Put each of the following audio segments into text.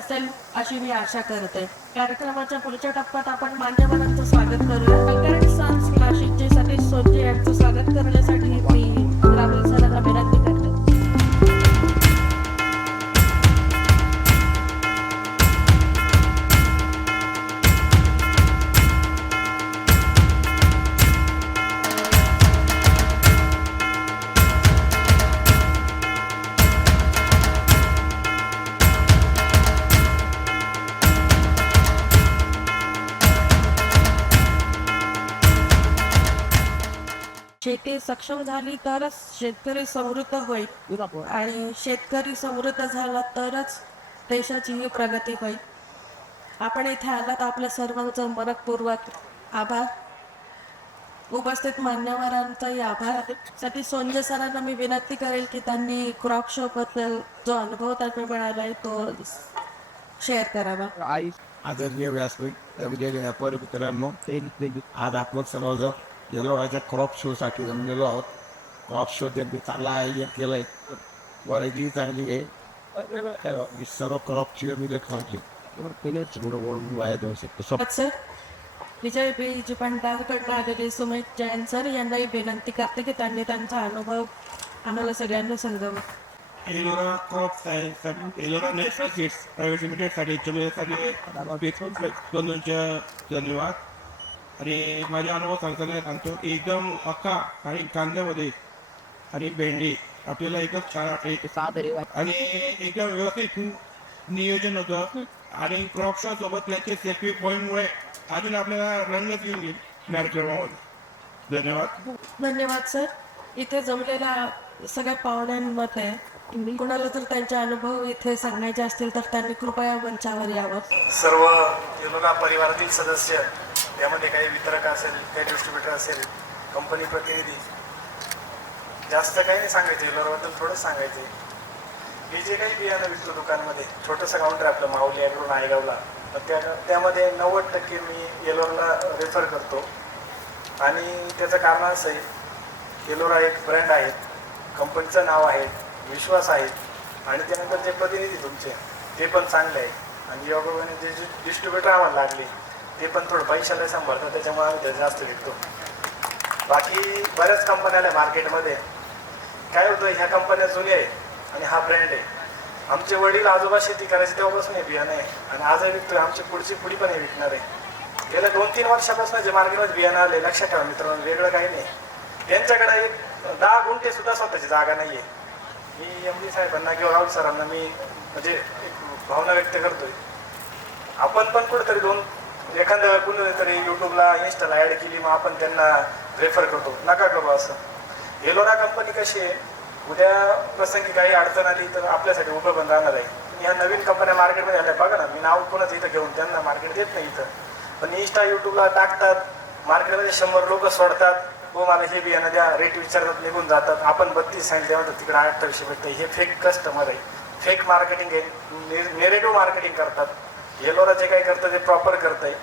असेल अशी मी आशा करते. कार्यक्रमाच्या पुढच्या टप्प्यात आपण मान्यवरांचं स्वागत करूया. कल्चरल सन्स नाशिकचे सतीश सोनजे यांचं स्वागत करण्यासाठी मी राहुल सरांना विनंती करते. शेती सक्षम झाली तरच शेतकरी समृद्ध होईल आणि शेतकरी समृद्ध झाला तरच देशाची प्रगती होईल. आपण इथे आलात आपल्या सर्वांचं मनपूर्वक आभार. उपस्थित मान्यवरांचाही आभार. सतीश सोनजे सरांना मी विनंती करेल की त्यांनी क्रॉप शो बद्दल जो अनुभव त्यांना मिळाला आहे तो शेअर करावा. आदरणीय व्यासपीठ व्यापारी मित्रांनो, आज आपण सर्वजण येलोराच्या क्रॉप शोसाठी जमलेलो आहोत. क्रॉप शो त्यांनी चांगला आयोजन केलं आहे, क्वालिटी चांगली आहे. सर्व क्रॉपची मी देखील सर विजय बीज पंडालकडनं आलेले सुमित जैन सर यांनाही विनंती करते की त्यांनी त्यांचा अनुभव आम्हाला सगळ्यांना सांगावा. Ellora crop science Ellora national seeds private लिमिटेडसाठी धन्यवाद. आणि माझा अनुभव सांगतो एकदम अख्खा आणि कांद्यामध्ये आणि भेंडी आपल्याला एकदम छान वाटते आणि एकदम व्यवस्थित नियोजन होतं. आणि क्रॉप शो सोबत त्यांचे सेल्फी पॉईंटमुळे अजून आपल्याला रंगच येऊन येईल कार्यक्रमावर. धन्यवाद. धन्यवाद सर. इथे जमलेल्या सगळ्या पाहुण्यांमध्ये कोणाला जर त्यांचे अनुभव इथे सांगायचे असतील तर त्यांनी कृपया मंचावर यावं. सर्व येलोरा परिवारातील सदस्य, त्यामध्ये काही वितरक असेल, काही डिस्ट्रीब्युटर असेल, कंपनी प्रतिनिधी, जास्त काही नाही सांगायचे, येलोराबद्दल थोडंच सांगायचे. मी जे काही बियाणं विकतो दुकानमध्ये, छोटंसं काउंटर आपलं माऊली ॲग्रो नायगावला, त्यामध्ये 90% मी येलोराला रेफर करतो. आणि त्याचं कारण असं आहे, येलोरा एक ब्रँड आहे, कंपनीचं नाव आहे, विश्वास आहे. आणि त्यानंतर जे प्रतिनिधी तुमचे ते पण चांगले आहे. आणि योगाने जे डिस्ट्रीब्युटर आम्हाला लागले ते पण थोडं पैशाला सांभाळतात, त्याच्यामुळे आम्ही ते जास्त विकतो. बाकी बऱ्याच कंपन्या आल्या मार्केटमध्ये. काय होतं, ह्या कंपन्या जुन्या आहे आणि हा ब्रँड आहे. आमचे वडील आजोबा शेती करायचे तेव्हापासून हे बियाणं आहे आणि आजही विकतोय. आमची पुढची पिढी पण हे विकणार आहे. गेल्या 2-3 वर्षापासून जे मार्केटमध्ये बियाणं आले, लक्षात ठेवा मित्रांनो, वेगळं काही नाही. त्यांच्याकडे 10 गुंठे सुद्धा स्वतःची जागा नाही आहे. मी MD साहेबांना किंवा राहुल सरांना मी म्हणजे एक भावना व्यक्त करतोय, आपण पण कुठेतरी एखाद्या कुणीतरी यूट्यूबला इंस्टाला ॲड केली, मग आपण त्यांना रेफर करतो. नका करू असं. येलोरा कंपनी कशी आहे, उद्या प्रसंगी काही अडचण आली तर आपल्यासाठी उभं पण राहणार आहे. ह्या नवीन कंपन्या मार्केटमध्ये आल्या बघा ना, मी नाव कोणाचं इथं घेऊन त्यांना मार्केट देत नाही इथं, पण इंस्टा यूट्यूबला टाकतात, मार्केटमध्ये 100 लोक सोडतात, हो मला हे बियाणं द्या, रेट विचारतात, निघून जातात. आपण 32 सांगितले म्हणतात, तिकडे 2800 भेटते. हे फेक कस्टमर आहे, फेक मार्केटिंग आहे, नेरेटिव्ह मार्केटिंग करतात. येलोरा जे काही करतं ते प्रॉपर करत आहे,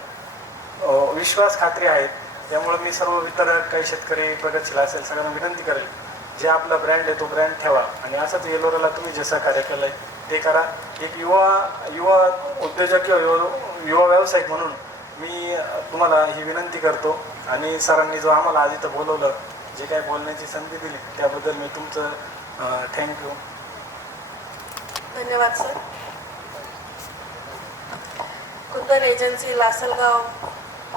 विश्वास खात्री आहे. त्यामुळे मी सर्व वितरक, काही शेतकरी प्रगतशील असेल सगळ्यांना विनंती करेल, जे आपला ब्रँड आहे तो ब्रँड ठेवा. आणि असंच येलोराला तुम्ही जे सहकार्य केलं आहे ते करा. एक युवा उद्योजक किंवा युवा व्यावसायिक म्हणून मी तुम्हाला ही विनंती करतो. आणि सरांनी जो आम्हाला आज इथं बोलवलं, जे काही बोलण्याची संधी दिली त्याबद्दल मी तुमचं थँक्यू. धन्यवाद सर. कुंदन एजन्सी लासलगाव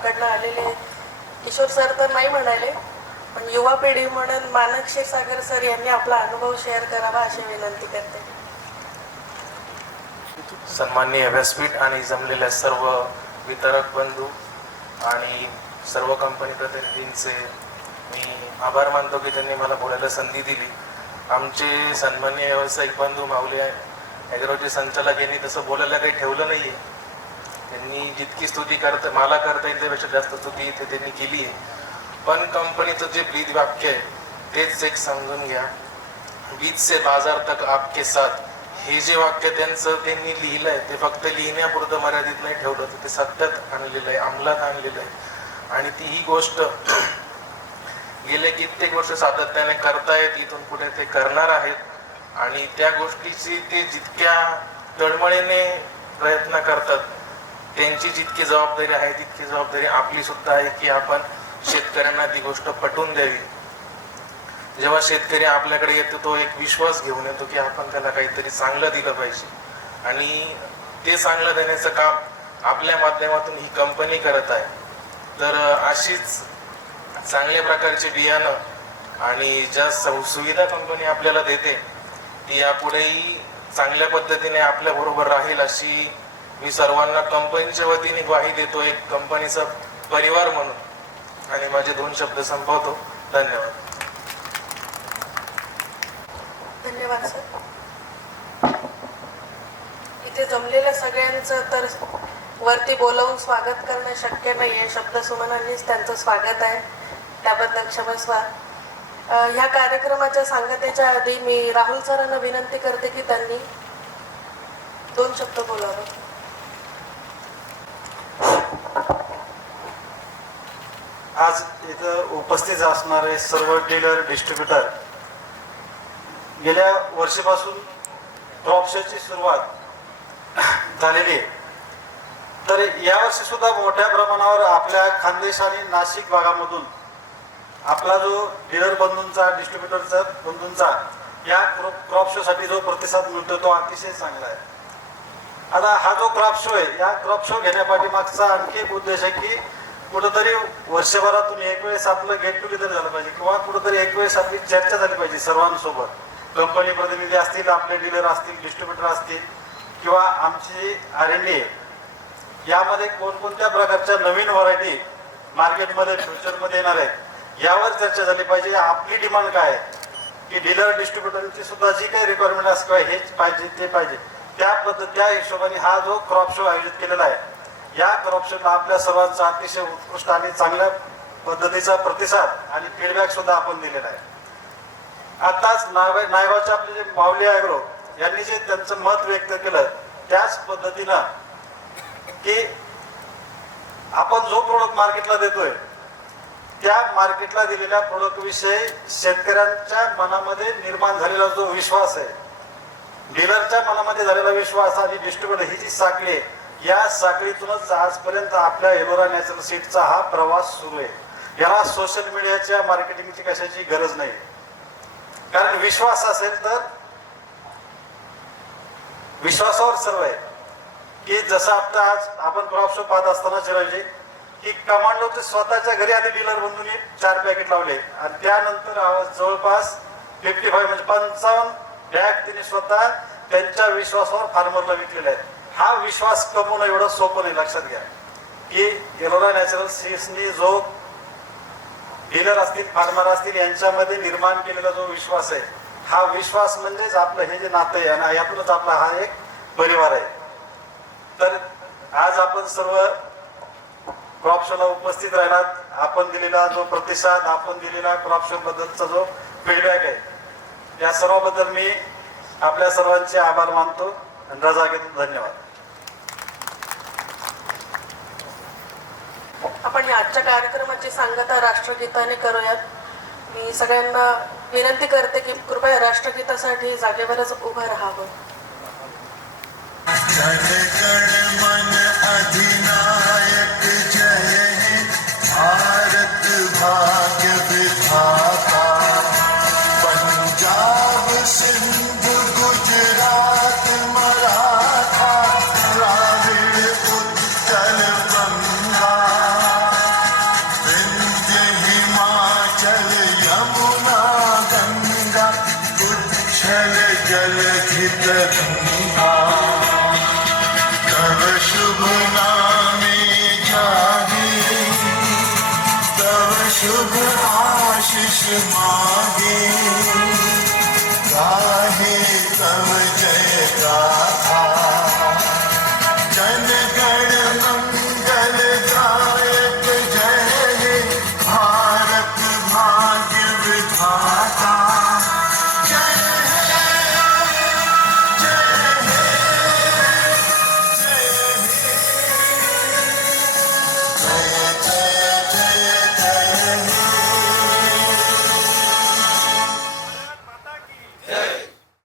कडनं आलेले किशोर सर तर नाही म्हणाले, पण युवा पिढी म्हणून मानक क्षीरसागर सर यांनी आपला अनुभव शेअर करावा अशी विनंती करते. सन्माननीय व्यासपीठ आणि जमलेल्या सर्व वितरक बंधू आणि सर्व कंपनी प्रतिनिधींचे मी आभार मानतो की त्यांनी मला बोलायला संधी दिली. आमचे सन्माननीय व्यावसायिक बंधू माऊली ॲग्रोचे संचालक यांनी तसं बोलायला काही ठेवलं नाही आहे. त्यांनी जितकी स्तुती मला करता येईल त्यापेक्षा जास्त स्तुती इथे त्यांनी केली आहे. पण कंपनीचं जे ब्रीद वाक्य आहे तेच एक समजून घ्या, बीज से बाजार तक आपके साथ. हे जे वाक्य त्यांनी लिहिलं आहे ते फक्त लिहिण्यापुरतं मर्यादित नाही ठेवलं, तर ते सत्यात आणलेलं आहे, अंमलात आणलेलं आहे. आणि ती ही गोष्ट गेले कित्येक वर्ष सातत्याने करतायत, इथून पुढे ते करणार आहेत. आणि त्या गोष्टीची ते जितक्या तळमळीने प्रयत्न करतात, त्यांची जितकी जबाबदारी आहे तितकी जबाबदारी आपली सुद्धा आहे की आपण शेतकऱ्यांना ती गोष्ट पटवून द्यावी. जेव्हा शेतकरी आपल्याकडे येतो तो एक विश्वास घेऊन येतो की आपण त्याला काहीतरी चांगलं दिलं पाहिजे, आणि ते चांगलं देण्याचं काम आपल्या माध्यमातून ही कंपनी करत आहे. तर अशीच चांगल्या प्रकारचे बियाणं आणि ज्या सुविधा कंपनी आपल्याला देते ती यापुढेही चांगल्या पद्धतीने आपल्या बरोबर राहील अशी मी सर्वांना कंपनीच्या वतीने ग्वाही देतो, एक कंपनीचा परिवार म्हणून. आणि माझे 2 शब्द संपवतो. धन्यवाद. धन्यवाद सर. इथे जमलेल्या सगळ्यांचं तर वरती बोलावून स्वागत करणं शक्य नाही आहे. शब्दसुमनांनीच त्यांचं स्वागत आहे, त्याबद्दल क्षमस्वा. ह्या कार्यक्रमाच्या सांगतेच्या आधी मी राहुल सरांना विनंती करते की त्यांनी 2 शब्द बोलावं. आज इथं उपस्थित असणारे सर्व डीलर डिस्ट्रीब्युटर गेल्या वर्षीपासून क्रॉप शोची सुरुवात झालेली आहे. तर यावर्षी सुद्धा मोठ्या प्रमाणावर आपल्या खानदेश आणि नाशिक भागामधून आपला जो डीलर बंधूंचा डिस्ट्रीब्युटरचा बंधूंचा या क्रॉप शोसाठी जो प्रतिसाद मिळतो तो अतिशय चांगला आहे. आता हा जो क्रॉप शो आहे, या क्रॉप शो घेण्यापाठीमागचा आणखी एक उद्देश आहे की कुठंतरी वर्षभरातून एक वेळेस आपलं गेट टुगेदर झालं पाहिजे किंवा कुठंतरी एक वेळेस आपली चर्चा झाली पाहिजे सर्वांसोबत. कंपनी प्रतिनिधी असतील, आपले डीलर असतील, डिस्ट्रीब्युटर असतील किंवा आमची R&D यामध्ये कोणकोणत्या प्रकारच्या नवीन व्हरायटी मार्केटमध्ये फ्युचरमध्ये येणार आहेत यावर चर्चा झाली पाहिजे. आपली डिमांड काय आहे की डीलर डिस्ट्रीब्युटरची सुद्धा जी काही रिक्वायरमेंट असते किंवा हेच पाहिजे ते पाहिजे त्या हिशोबाने हा जो क्रॉप शो आयोजित केलेला आहे, या क्रॉप शोला आपल्या सर्वांचा अतिशय उत्कृष्ट आणि चांगल्या पद्धतीचा प्रतिसाद आणि फीडबॅक सुद्धा आपण दिलेला आहे. आताच नायगावचे आपले जे माऊली ॲग्रो यांनी जे त्यांचं मत व्यक्त केलं त्याच पद्धतीनं की आपण जो प्रोडक्ट मार्केटला देतोय त्या मार्केटला दिलेल्या प्रोडक्ट विषयी शेतकऱ्यांच्या मनामध्ये निर्माण झालेला जो विश्वास आहे, डीलरच्या मनामध्ये झालेला विश्वास आणि डिस्ट्रीब्युटर ही जी साखळी आहे, या साखळीतूनच आजपर्यंत आपल्या एलोरा नॅचरल सीडचा हा प्रवास सुरू आहे. याला सोशल मीडियाच्या मार्केटिंगची कशाची गरज नाही, कारण विश्वास असेल तर विश्वासावर सर्व आहे. की जसं आता आज आपण क्रॉप शो पाहत असताना चिरंजी की कमांडोचे स्वतःच्या घरी आधी डीलर बंधूंनी 4 पॅकेट लावले आणि त्यानंतर जवळपास 55 म्हणजे 55 बॅग तिने स्वतः त्यांच्या विश्वासावर फार्मरला विकलेले आहेत. हा विश्वास कमवणं एवढं सोपं नाही. लक्षात घ्या की एलोरा नॅचरल सीड्सनी जो डीलर असतील, फार्मर असतील यांच्यामध्ये निर्माण केलेला जो विश्वास आहे, हा विश्वास म्हणजेच आपलं हे जे नातं आहे आणि यातूनच आपला हा एक परिवार आहे. तर आज आपण सर्व क्रॉप शोला उपस्थित राहिलात. आपण दिलेला जो प्रतिसाद, आपण दिलेला क्रॉप शो बद्दलचा जो फीडबॅक आहे, या सर्वाबद्दल मी आपल्या सर्वांचे आभार मानतो आणि रजा घेतो. धन्यवाद. आपण या आजच्या कार्यक्रमाची सांगता राष्ट्रगीताने करूयात. मी सगळ्यांना विनंती करते की कृपया राष्ट्रगीतासाठी जागेवरच उभं राहावं. मन अधिनायक जय हे भारत भाग्य विधाता. पंजाब सिंध गुजरात मराठा द्राविड उत्कल गंगा. विंध्य हिमाचल यमुना गंगा उच्छल जलधित गंगा. तव शुभ नामे जागे, तव शुभ आशीष मागे. गाहे तव जयकार.